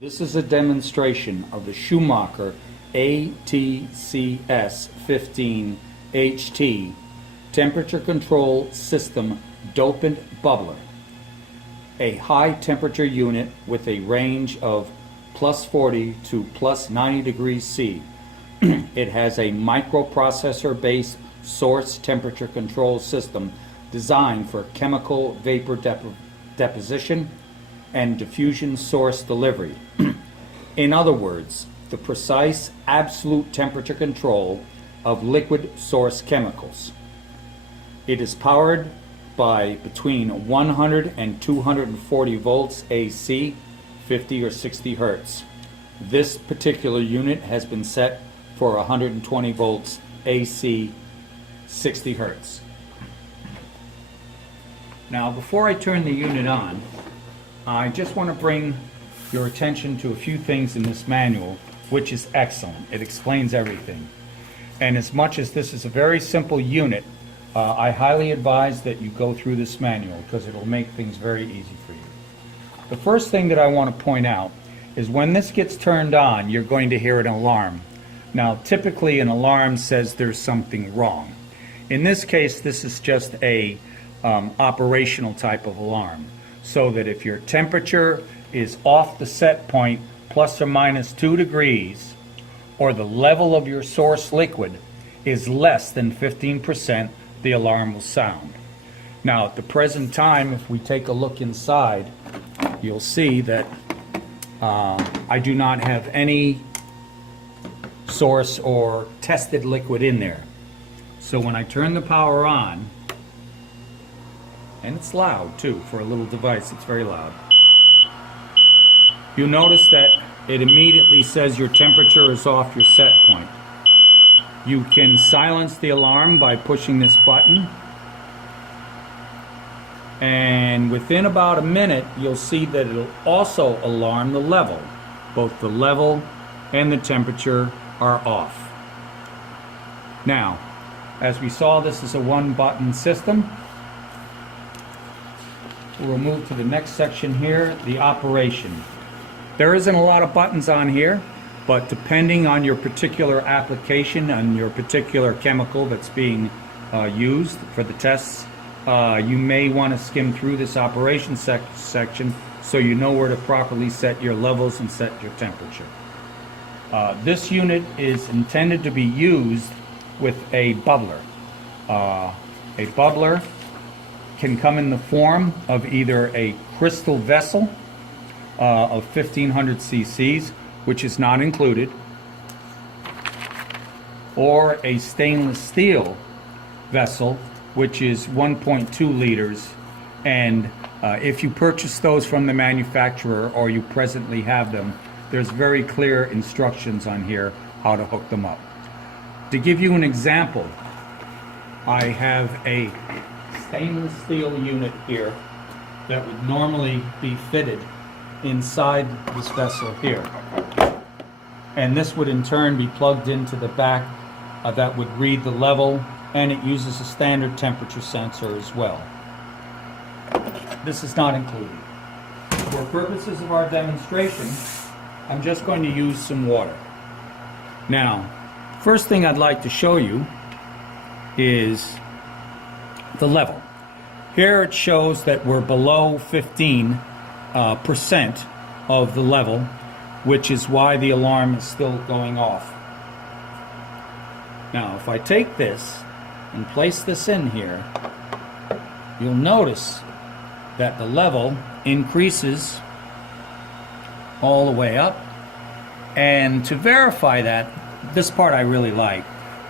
This is a demonstration of the Schumacher ATCS 15 HT temperature control system dopant bubbler, a high temperature unit with a range of plus 40 to plus 90 degrees C. It has a microprocessor based source temperature control system designed for chemical vapor deposition and diffusion source delivery. In other words, the precise absolute temperature control of liquid source chemicals. It is powered by between 100 and 240 volts AC, 50 or 60 hertz. This particular unit has been set for 120 volts AC, 60 hertz. Now, before I turn the unit on, I just want to bring your attention to a few things in this manual, which is excellent. It explains everything. And as much as this is a very simple unit, I highly advise that you go through this manual because it will make things very easy for you. The first thing that I want to point out is when this gets turned on, you're going to hear an alarm. Now, typically an alarm says there's something wrong. In this case, this is just a operational type of alarm, so that if your temperature is off the set point plus or minus 2 degrees, or the level of your source liquid is less than 15%, the alarm will sound. Now, at the present time, if we take a look inside, you'll see that I do not have any source or tested liquid in there. So when I turn the power on, and it's loud too, for a little device, it's very loud. You'll notice that it immediately says your temperature is off your set point. You can silence the alarm by pushing this button. And within about a minute, you'll see that it'll also alarm the level. Both the level and the temperature are off. Now, as we saw, this is a one-button system. We'll move to the next section here, the operation. There isn't a lot of buttons on here, but depending on your particular application and your particular chemical that's being used for the tests, you may want to skim through this operation section so you know where to properly set your levels and set your temperature. This unit is intended to be used with a bubbler. A bubbler can come in the form of either a crystal vessel of 1500 cc's, which is not included, or a stainless steel vessel, which is 1.2 liters. And if you purchase those from the manufacturer or you presently have them, there's very clear instructions on here how to hook them up. To give you an example, I have a stainless steel unit here that would normally be fitted inside this vessel here, and this would in turn be plugged into the back that would read the level, and it uses a standard temperature sensor as well. This is not included. For purposes of our demonstration, I'm just going to use some water. Now, first thing I'd like to show you is the level. Here it shows that we're below 15% of the level, which is why the alarm is still going off. Now, if I take this and place this in here, you'll notice that the level increases all the way up. And to verify that, this part I really like.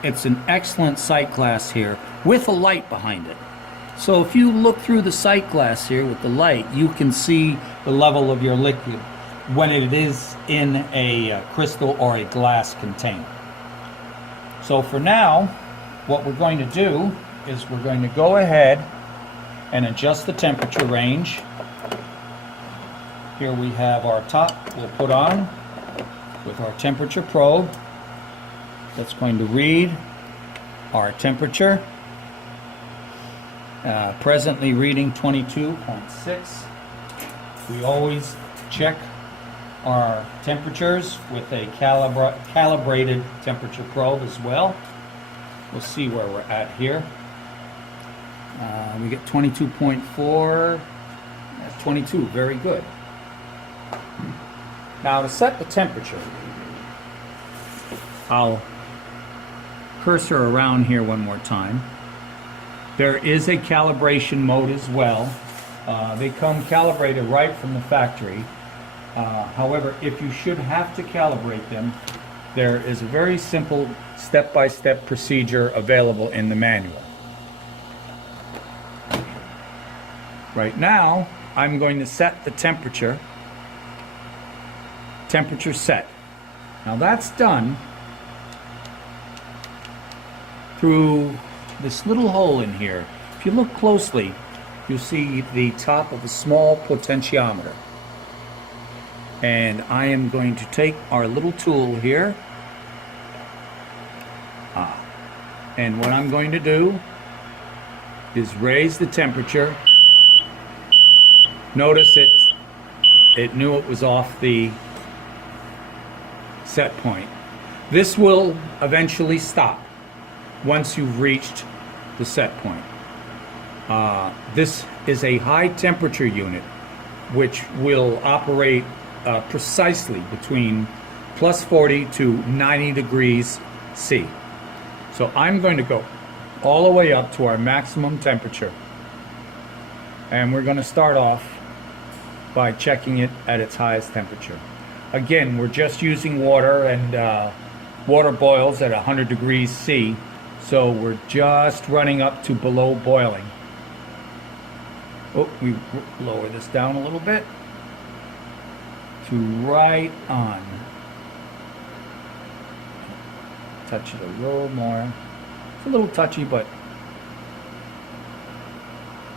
It's an excellent sight glass here with a light behind it. So if you look through the sight glass here with the light, you can see the level of your liquid when it is in a crystal or a glass container. So for now, what we're going to do is we're going to go ahead and adjust the temperature range. Here we have our top we'll put on with our temperature probe. That's going to read our temperature. Presently reading 22.6. We always check our temperatures with a calibrated temperature probe as well. We'll see where we're at here. We get 22.4, 22, very good. Now to set the temperature, I'll cursor around here one more time. There is a calibration mode as well. They come calibrated right from the factory. However, if you should have to calibrate them, there is a very simple step-by-step procedure available in the manual. Right now, I'm going to set the temperature. Temperature set. Now that's done through this little hole in here. If you look closely, you'll see the top of a small potentiometer. And I am going to take our little tool here. And what I'm going to do is raise the temperature. Notice it knew it was off the set point. This will eventually stop once you've reached the set point. This is a high temperature unit which will operate precisely between plus 40 to 90 degrees C. So I'm going to go all the way up to our maximum temperature, and we're going to start off by checking it at its highest temperature. Again, we're just using water, and water boils at 100 degrees C, so we're just running up to below boiling. Oh, we lower this down a little bit to right on. Touch it a little more. It's a little touchy, but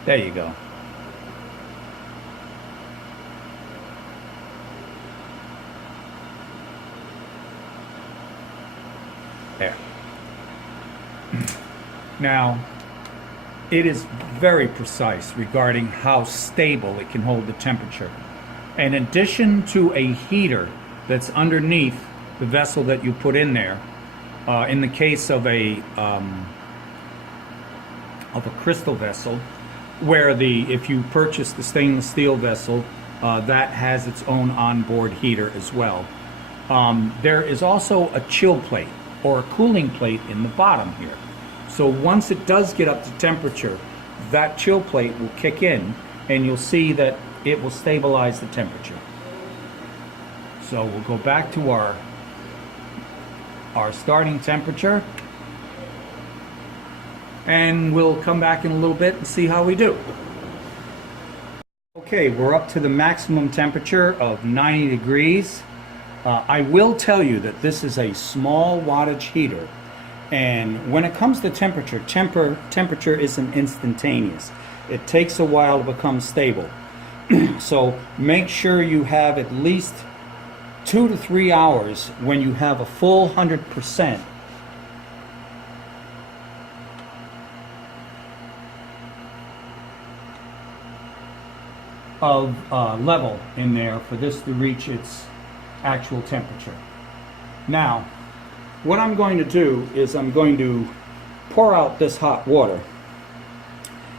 there you go. There. Now, it is very precise regarding how stable it can hold the temperature. In addition to a heater that's underneath the vessel that you put in there, in the case of a crystal vessel, where if you purchase the stainless steel vessel, that has its own onboard heater as well. There is also a chill plate or a cooling plate in the bottom here. So once it does get up to temperature, that chill plate will kick in, and you'll see that it will stabilize the temperature. So we'll go back to our starting temperature, and we'll come back in a little bit and see how we do. Okay, we're up to the maximum temperature of 90 degrees. I will tell you that this is a small wattage heater, and when it comes to temperature isn't instantaneous. It takes a while to become stable. So make sure you have at least 2 to 3 hours when you have a full 100% of level in there for this to reach its actual temperature. Now, what I'm going to do is I'm going to pour out this hot water,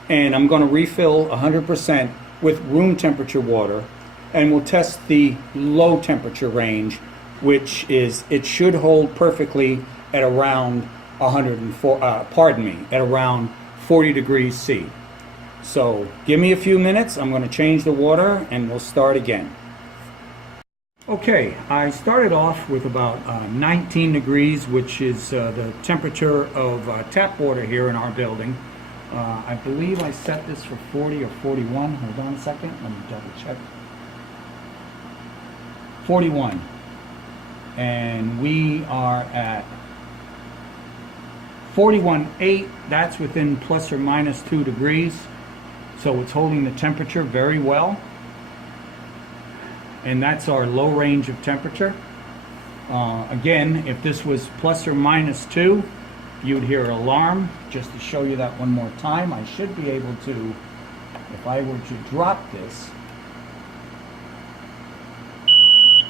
and I'm going to refill 100% with room temperature water, and we'll test the low temperature range, which is, it should hold perfectly at around 40 degrees C. So give me a few minutes, I'm going to change the water and we'll start again. Okay, I started off with about 19 degrees, which is the temperature of tap water here in our building. I believe I set this for 40 or 41. Hold on a second, let me double check. 41. And we are at 41.8. That's within plus or minus 2 degrees. So it's holding the temperature very well. And that's our low range of temperature. Again, if this was plus or minus 2, you'd hear an alarm. Just to show you that one more time, I should be able to, if I were to drop this,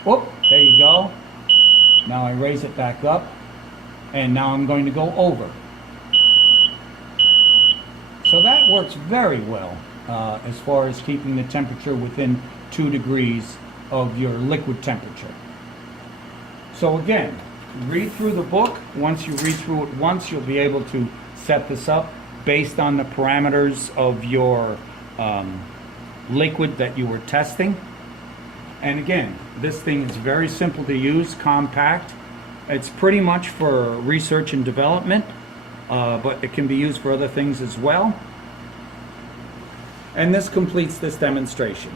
Whoop, there you go. Now I raise it back up, and now I'm going to go over. So that works very well as far as keeping the temperature within 2 degrees of your liquid temperature. So again, read through the book. Once you read through it once, you'll be able to set this up based on the parameters of your liquid that you were testing. And again, this thing is very simple to use, compact. It's pretty much for research and development, but it can be used for other things as well. And this completes this demonstration.